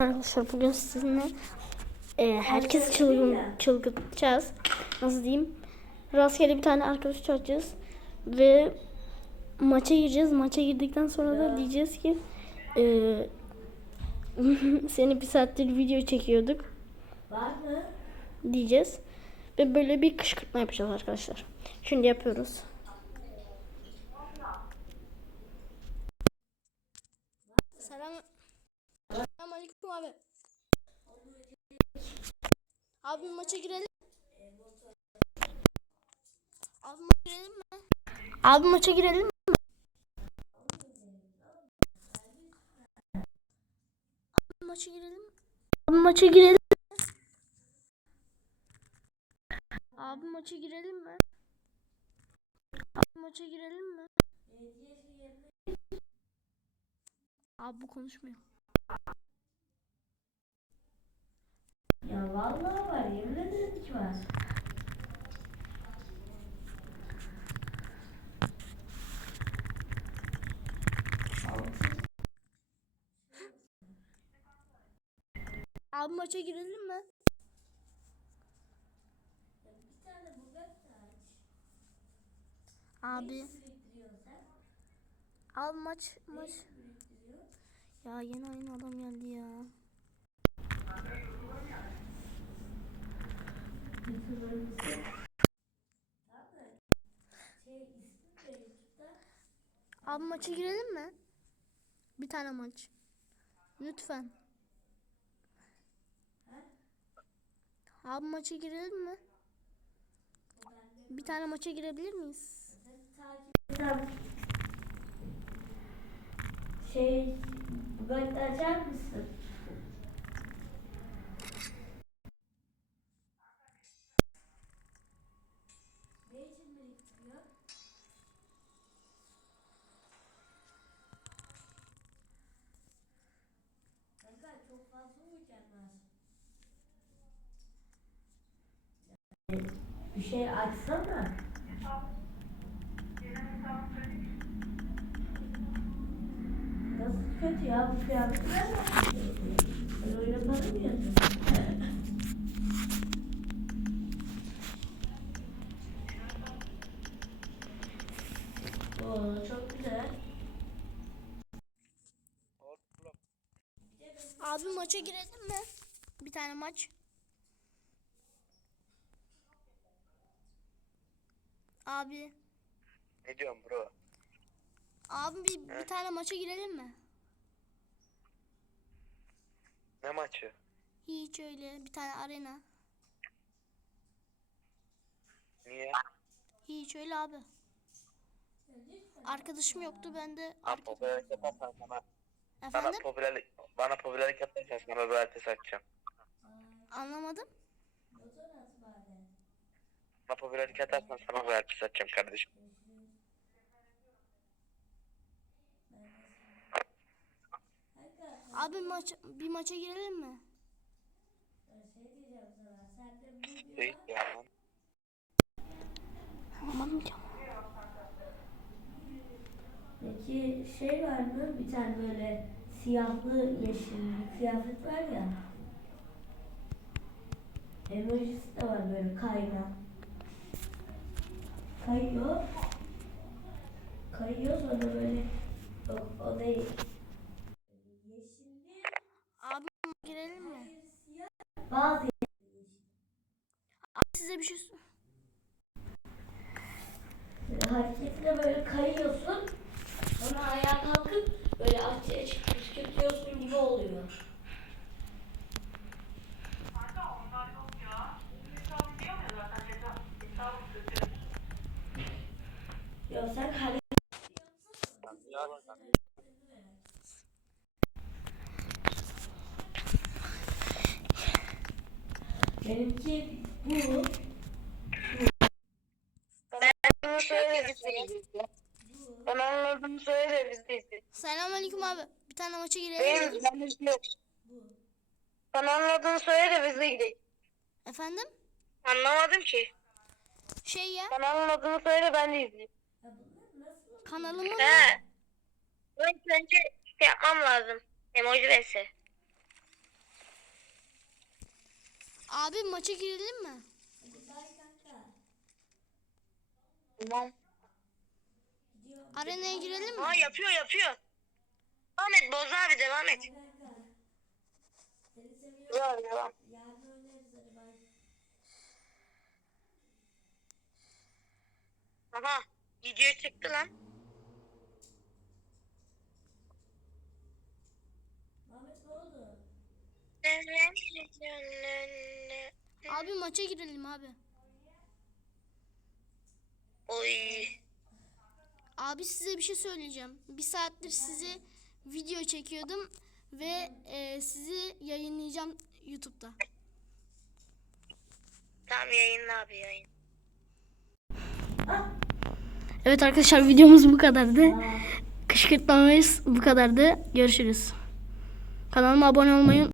Arkadaşlar bugün sizinle e, herkes çılgın çılgıtacağız. Nasıl diyeyim? Rastgele bir tane arkadaş çağıracağız ve maça gireceğiz. Maça girdikten sonra da diyeceğiz ki e, seni bir saattir video çekiyorduk Var mı? diyeceğiz. Ve böyle bir kışkırtma yapacağız arkadaşlar. Şimdi yapıyoruz. Selam. Selamünaleyküm abi. Abi maça girelim. Abi maça girelim mi? Abi maça girelim mi? Abi maça girelim? Abi maça girelim. Abi maça girelim mi? Abi maça girelim mi? Abi bu konuşmuyor. Ya vallahi var, yemin Abi maça girelim mi? Bir tane bu aç. Abi. Abi maç maç. Ya yeni aynı adam geldi ya. Şey. Abi maça girelim mi? Bir tane maç. Lütfen. Abi maça girelim mi? Bir tane maça girebilir miyiz? Şey, Bugatti açar mısın? Bir şey açsana. Nasıl kötü ya bu kıyafetler mi? Öyle para mı yazıyorum? Oo. Abi maça girelim mi? Bir tane maç. Abi. Ne diyorsun bro? Abi bir, bir tane maça girelim mi? Ne maçı? Hiç öyle bir tane arena. Niye? Hiç öyle abi. Arkadaşım yoktu ben de Bana arka... popülerlik yaparsan sana, bana Efendim? popülerlik, bana popülerlik yaparsan sana bir artist açacağım. Anlamadım. Bari. Bana popülerlik atarsan sana bir artist açacağım kardeşim. Abi maç bir maça girelim mi? ben şey diyeceğim sana. Sen de bu Değil ya lan. Anlamadım ki. Peki şey var mı? Bir tane böyle siyahlı yeşil bir kıyafet var ya. Emojisi de var böyle kayma. Kayıyor. Kayıyor sonra böyle o, o değil. Yeşilli Abi girelim mi? bazı Abi size bir şey hareketle böyle kayıyorsun. Sonra ayağa kalkıp böyle çıkıp püskürtüyorsun gibi oluyor. Sen hareket Benimki bu. Bana söyle biz de izleyelim. Bana anladığını söyle biz de izleyelim. Selamünaleyküm abi. Bir tane maça girelim? Benim ben de yok. Bana anladığını söyle de biz de gidelim. Efendim? Anlamadım ki. Şey ya Bana anladığını söyle ben de izleyeyim. Kanalımı He. Ben önce şey yapmam lazım. Emoji vs. Abi maça girelim mi? Tamam. Arenaya girelim mi? Aa yapıyor yapıyor. Devam et Boz abi devam et. Kanka. Seni seviyorum. Devam devam. Aha video çıktı lan. Ahmet ne oldu? Abi maça girelim abi. Oy. Abi size bir şey söyleyeceğim. Bir saattir size video çekiyordum ve e, sizi yayınlayacağım YouTube'da. Tamam yayınla abi yayın. Evet arkadaşlar videomuz bu kadardı. Kışkırtmamız bu kadardı. Görüşürüz. Kanalıma abone olmayı